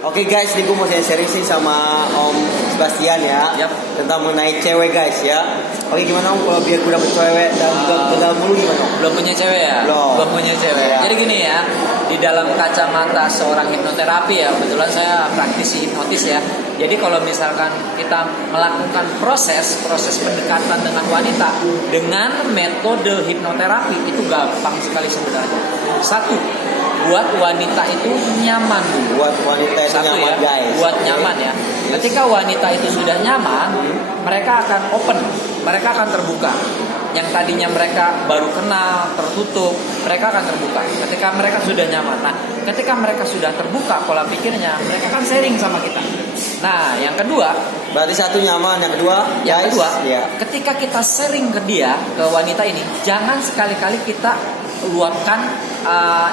Oke guys, ini gue mau sharing sih sama Om Sebastian ya. Yap. Tentang mengenai cewek guys ya. Oke, gimana Om kalau biar gue dapet cewek dan gagal mulu gimana Om? Belum punya cewek ya? Belum punya cewek. Ya. Jadi gini ya, di dalam kacamata seorang hipnoterapi ya, kebetulan saya praktisi hipnotis ya. Jadi kalau misalkan kita melakukan proses pendekatan dengan wanita dengan metode hipnoterapi itu gampang sekali sebenarnya. Satu, buat wanita itu nyaman. Buat wanita itu Satu nyaman ya, guys. buat nyaman ya. Ketika wanita itu sudah nyaman, mereka akan open, mereka akan terbuka. Yang tadinya mereka baru kenal, tertutup, mereka akan terbuka. Ketika mereka sudah nyaman. Nah, ketika mereka sudah terbuka pola pikirnya, mereka akan sharing sama kita. Nah, yang kedua, Berarti satu nyaman, yang kedua guys, ya. ketika kita sharing ke dia, ke wanita ini, jangan sekali-kali kita luapkan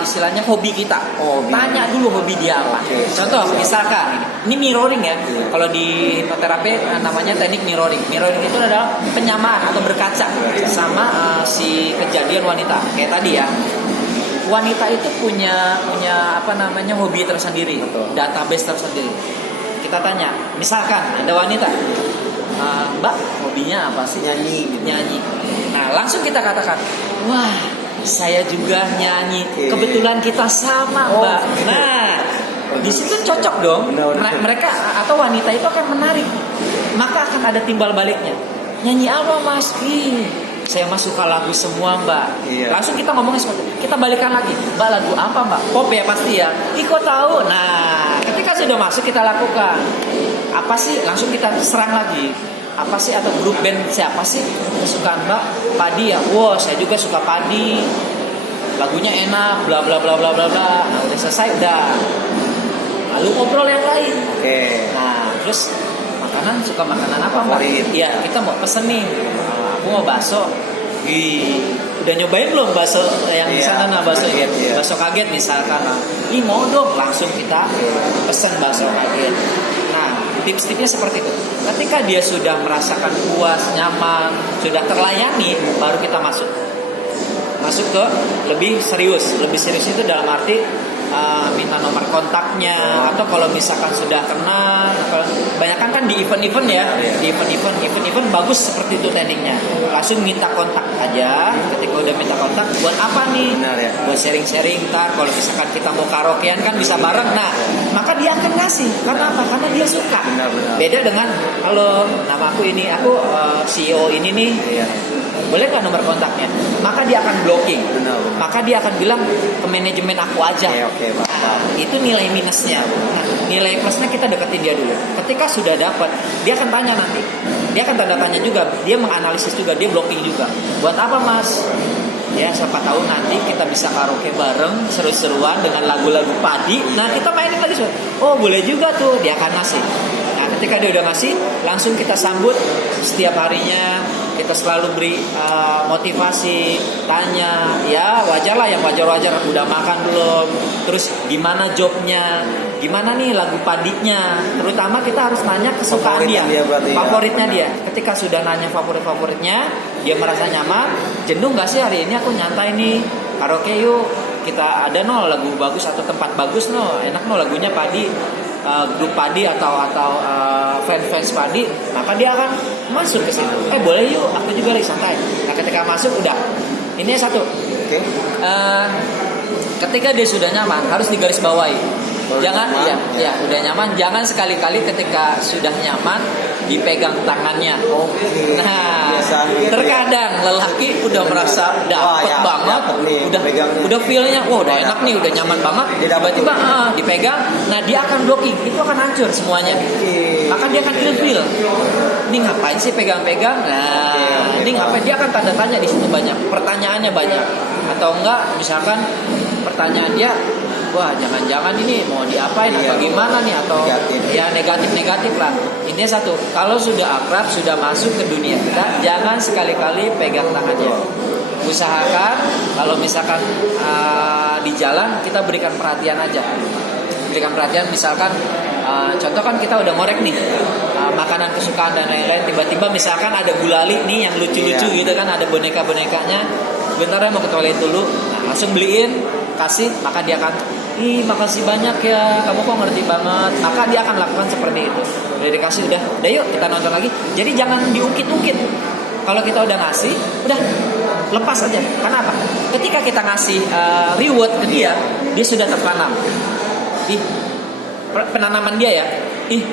istilahnya hobi kita. Tanya dulu hobi dia apa. Contoh, misalkan ini mirroring ya. Kalau di hipnoterapi namanya teknik mirroring. Mirroring itu adalah penyamaan atau berkaca sama si kejadian wanita. Kayak tadi ya. Wanita itu punya hobi tersendiri, database tersendiri. Kita tanya, misalkan ada wanita, Mbak, hobinya apa sih? Nyanyi. Nah, langsung kita katakan, wah, saya juga nyanyi. Kebetulan kita sama, Mbak. Nah, di situ cocok dong. Mereka atau wanita itu akan menarik. Maka akan ada timbal baliknya. Nyanyi apa, Mas? Saya mah suka lagu semua, Mbak. Iya. Langsung kita ngomongnya seperti itu. Kita balikan lagi. Mbak, lagu apa, Mbak? Pop ya pasti ya. Kok tahu? Nah, ketika sudah masuk kita lakukan. Apa sih? Langsung kita serang lagi. Apa sih atau grup band siapa sih kesukaan Mbak? Padi ya. Wow, saya juga suka Padi. Lagunya enak, bla bla bla bla bla bla. Nah, udah selesai udah. Lalu ngobrol yang lain. Oke. Nah, terus suka makanan apa, Mbak? Iya, kita mau pesen nih. Aku mau bakso. Udah nyobain belum bakso yang di sana? Nah, bakso kaget misalkan. Mau dong, langsung kita pesen bakso kaget. Nah, tips-tipsnya seperti itu. Ketika dia sudah merasakan puas, nyaman, sudah terlayani, baru kita masuk ke lebih serius. Lebih serius itu dalam arti minta nomor kontaknya, atau kalau misalkan sudah kenal, kebanyakan kan di event-event ya, di event-event bagus seperti itu tekniknya. Langsung minta kontak aja. Ketika udah minta kontak, buat apa nih? Buat sharing-sharing. Ntar kalau misalkan kita mau karaokean kan bisa bareng. Nah, maka dia akan ngasih. Karena apa? Karena dia suka. Beda dengan, halo, nama aku ini, aku CEO ini nih. Boleh nggak nomor kontaknya? Maka dia akan blocking. Maka dia akan bilang ke manajemen aku aja. Nah, itu nilai minusnya. Nah, nilai plusnya kita deketin dia dulu. Ketika sudah dapat, dia akan tanya nanti. Dia akan tanda tanya juga. Dia menganalisis juga. Dia blocking juga. Buat apa, Mas? Ya, siapa tahu nanti kita bisa karaoke bareng, seru-seruan dengan lagu-lagu Padi. Nah, kita mainin lagi. Oh, boleh juga tuh. Dia akan ngasih. Nah, ketika dia udah ngasih, langsung kita sambut setiap harinya. Kita selalu beri motivasi, tanya, ya wajar lah yang wajar-wajar, udah makan belum, terus gimana jobnya, gimana nih lagu Padinya, terutama kita harus nanya kesukaan dia favoritnya dia. Ketika sudah nanya favoritnya, dia merasa nyaman. Jenuh nggak sih hari ini aku nyantai nih, karaoke yuk, kita ada lagu bagus atau tempat bagus enak lagunya Padi. Grup Padi atau fans Padi, maka dia akan masuk ke situ. Boleh yuk, aku juga lagi santai. Nah, ketika masuk udah, ini satu. Ketika dia sudah nyaman, harus digarisbawahi. Jangan udah nyaman, jangan sekali-kali ketika sudah nyaman dipegang tangannya. Nah, terkadang lelaki udah merasa dapet banget, udah feel-nya, udah enak nih, udah nyaman banget. Tiba-tiba dipegang, nah dia akan blocking, itu akan hancur semuanya. Maka dia akan feel. Ini ngapain sih pegang-pegang? Nah, ini ngapain? Dia akan tanda tanya di situ banyak, pertanyaannya banyak. Atau enggak, misalkan pertanyaan dia, wah jangan-jangan ini mau diapain atau gimana nih, atau negatif lah. Intinya satu, kalau sudah akrab, sudah masuk ke dunia kita, jangan sekali-kali pegang tangannya. Usahakan kalau misalkan di jalan kita berikan perhatian aja. Berikan perhatian, misalkan contoh kan kita udah ngorek nih makanan kesukaan dan lain-lain, tiba-tiba misalkan ada gulali nih yang lucu-lucu gitu kan, ada boneka-bonekanya. Sebentar ya mau ke toilet dulu, nah, langsung beliin, kasih, maka dia akan ih makasih banyak ya, kamu kok ngerti banget. Maka dia akan lakukan seperti itu. Udah dikasih, udah yuk kita nonton lagi. Jadi jangan diungkit-ungkit. Kalau kita udah ngasih, udah lepas aja. Karena apa? Ketika kita ngasih reward ke dia sudah tertanam. Ih, penanaman dia ya. Ih,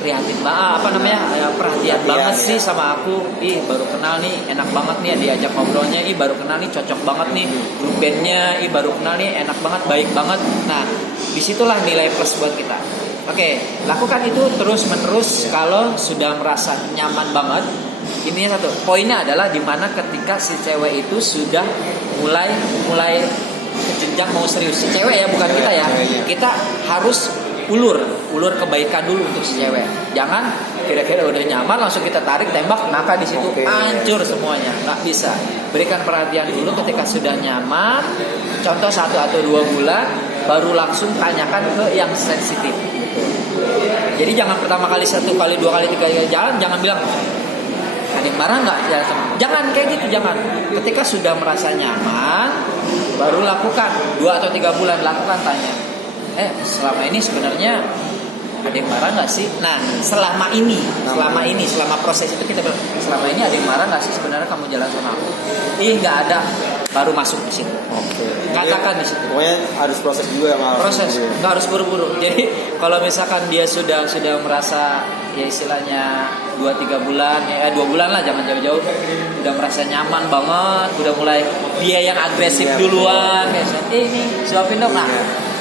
prihatin perhatian banget sih sama aku. Ih, baru kenal nih, enak banget nih diajak ngobrolnya. Ih, baru kenal nih, cocok banget nih grup bandnya. Ih, baru kenal nih, enak banget, baik banget. Nah, disitulah nilai plus buat kita. Oke, lakukan itu terus menerus. Kalau sudah merasa nyaman banget, intinya satu, poinnya adalah dimana ketika si cewek itu sudah mulai ke jenjang mau serius. Si cewek ya, bukan kita ya. Kita harus ulur kebaikan dulu untuk si cewek. Jangan kira-kira udah nyaman langsung kita tarik tembak, maka di situ hancur semuanya. Nggak bisa. Berikan perhatian dulu ketika sudah nyaman. Contoh 1 atau 2 bulan, baru langsung tanyakan ke yang sensitif. Jadi jangan pertama kali, 1 kali, 2 kali, 3 kali jalan, jangan bilang ada yang marah nggak? Jangan kayak gitu, jangan. Ketika sudah merasa nyaman, baru lakukan 2 atau 3 bulan, lakukan tanya. Selama ini sebenarnya ada yang marah nggak sih? Nah, selama proses itu kita bilang, selama ini ada yang marah nggak sih sebenarnya kamu jalan sama aku? Nggak ada, baru masuk di situ. Oke. Katakan di situ. Pokoknya harus proses juga ya, proses, nggak harus buru-buru. Jadi kalau misalkan dia sudah merasa ya istilahnya 2-3 bulan, 2 bulan lah, jangan jauh-jauh, udah merasa nyaman banget, udah mulai dia yang agresif duluan, ini suapin dong. Nah,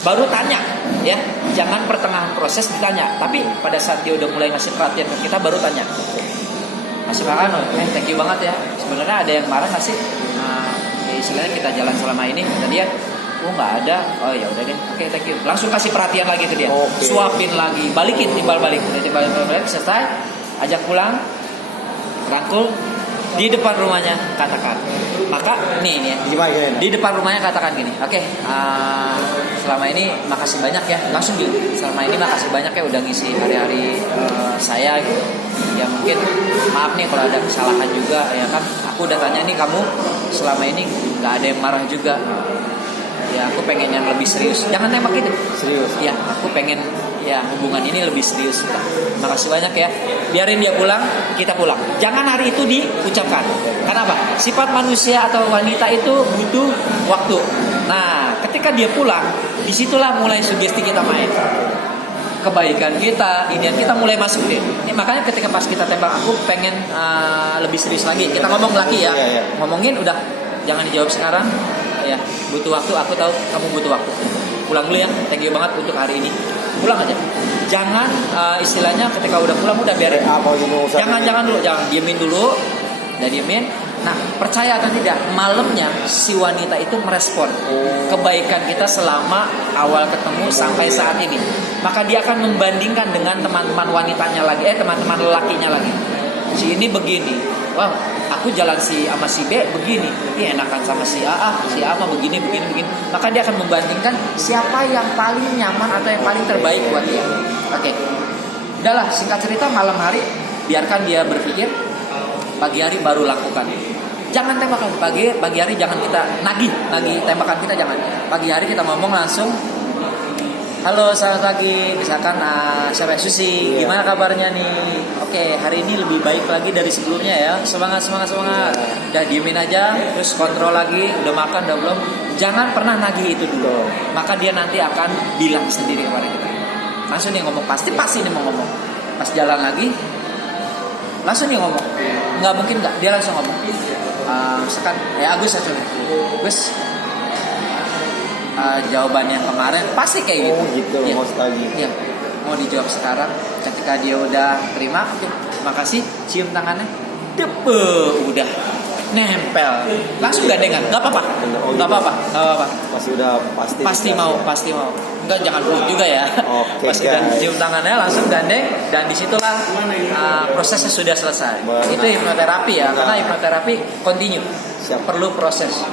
baru tanya ya, jangan pertengahan proses ditanya, tapi pada saat dia udah mulai ngasih perhatian ke kita baru tanya. Masuk akal, thank you banget ya. Sebenarnya ada yang marah nggak sih? Istilahnya kita jalan selama ini, kata dia, nggak ada. Oh ya udah deh, oke, thank you. Langsung kasih perhatian lagi ke dia, suapin lagi, balikin, timbal balik, selesai, ajak pulang, rangkul. Di depan rumahnya katakan, maka nih ya, di depan rumahnya katakan gini, oke, selama ini makasih banyak ya, langsung bilang, selama ini makasih banyak ya udah ngisi hari-hari saya gitu. Ya mungkin maaf nih kalau ada kesalahan juga ya kan, aku udah tanya nih kamu selama ini nggak ada yang marah juga. Ya aku pengen yang lebih serius. Jangan tembak gitu. Serius. Ya aku pengen ya hubungan ini lebih serius. Makasih banyak ya. Biarin dia pulang, kita pulang. Jangan hari itu diucapkan. Kenapa? Sifat manusia atau wanita itu butuh waktu. Nah, ketika dia pulang, disitulah mulai sugesti kita main. Kebaikan kita, inian kita mulai masuk deh. Ini makanya ketika pas kita tembak, aku pengen lebih serius lagi. Kita ngomong lagi ya. Ngomongin udah, jangan dijawab sekarang. Ya, butuh waktu, aku tahu kamu butuh waktu. Pulang dulu ya, thank you banget untuk hari ini. Pulang aja. Jangan istilahnya ketika udah pulang udah biarin. Jangan dulu, jangan diemin dulu. Udah diemin. Nah, percaya atau tidak, malamnya si wanita itu merespon kebaikan kita selama awal ketemu sampai saat ini. Maka dia akan membandingkan dengan teman-teman wanitanya lagi, teman-teman lelakinya lagi. Si ini begini, wah aku jalan sama si B begini, ini enakan sama si A mah begini. Maka dia akan membandingkan siapa yang paling nyaman atau yang paling terbaik buat dia. Oke. Udahlah, singkat cerita malam hari biarkan dia berpikir, pagi hari baru lakukan. Jangan tembakan pagi hari, jangan kita nagih tembakan kita, jangan. Pagi hari kita ngomong langsung, halo selamat pagi, misalkan siapa Susi, gimana kabarnya nih? Oke, hari ini lebih baik lagi dari sebelumnya ya. Semangat. Udah diemin aja, terus kontrol lagi, udah makan udah belum. Jangan pernah nagih itu dulu. Maka dia nanti akan bilang sendiri kepada kita. Langsung dia ngomong, pasti dia mau ngomong. Pas jalan lagi, langsung dia ngomong. Nggak mungkin nggak, dia langsung ngomong. Misalkan Agus aja nih, Gus. Jawaban yang kemarin pasti kayak gitu. Ya. Mau sekali. Ya. Mau dijawab sekarang. Ketika dia udah terima, terima kasih, cium tangannya, udah nempel, langsung gandengan, nggak apa-apa. Pasti mau. Enggak, jangan peluk juga ya. Pas udah cium tangannya langsung gandeng, dan disitulah prosesnya sudah selesai. Itu hipnoterapi ya, karena hipnoterapi continue. Perlu proses.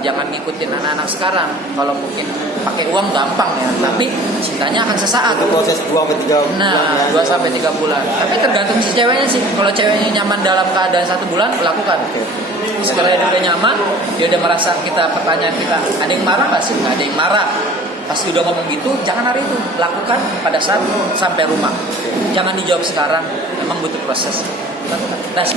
Jangan ngikutin anak-anak sekarang. Kalau mungkin pakai uang gampang ya, tapi cintanya akan sesaat. Itu proses 2-3 bulan. Nah, 2-3 bulan. Tapi tergantung si ceweknya sih. Kalau ceweknya nyaman dalam keadaan 1 bulan, lakukan. Sekarang dia udah nyaman, dia udah merasa pertanyaan kita, ada yang marah nggak sih? Nggak ada yang marah. Pas udah ngomong gitu, jangan hari itu, lakukan pada saat sampai rumah. Jangan dijawab sekarang, memang butuh proses. Tes.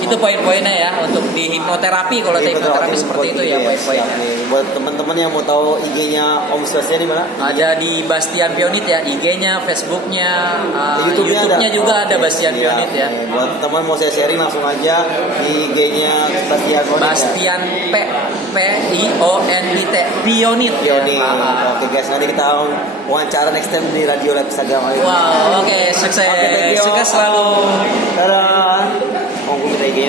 Itu poin-poinnya ya untuk di hipnoterapi. Kalau hipnoterapi seperti itu ya poin-poinnya. Buat teman-teman yang mau tahu IG-nya Om Swastiawan di mana? Ada di Bastian Pionit ya, IG-nya, Facebook-nya, YouTube-nya juga ada Bastian Pionit ya. Buat teman mau saya sharing langsung aja di IG-nya Bastian Pionit. Bastian P-I-O-N-I-T Pionit. Oke guys, nanti kita wawancara next time di Radio Lab Instagram. Wow, oke, sukses. Oke, thank you. Sukses selalu. Dadah. Mau gue minta IG-nya.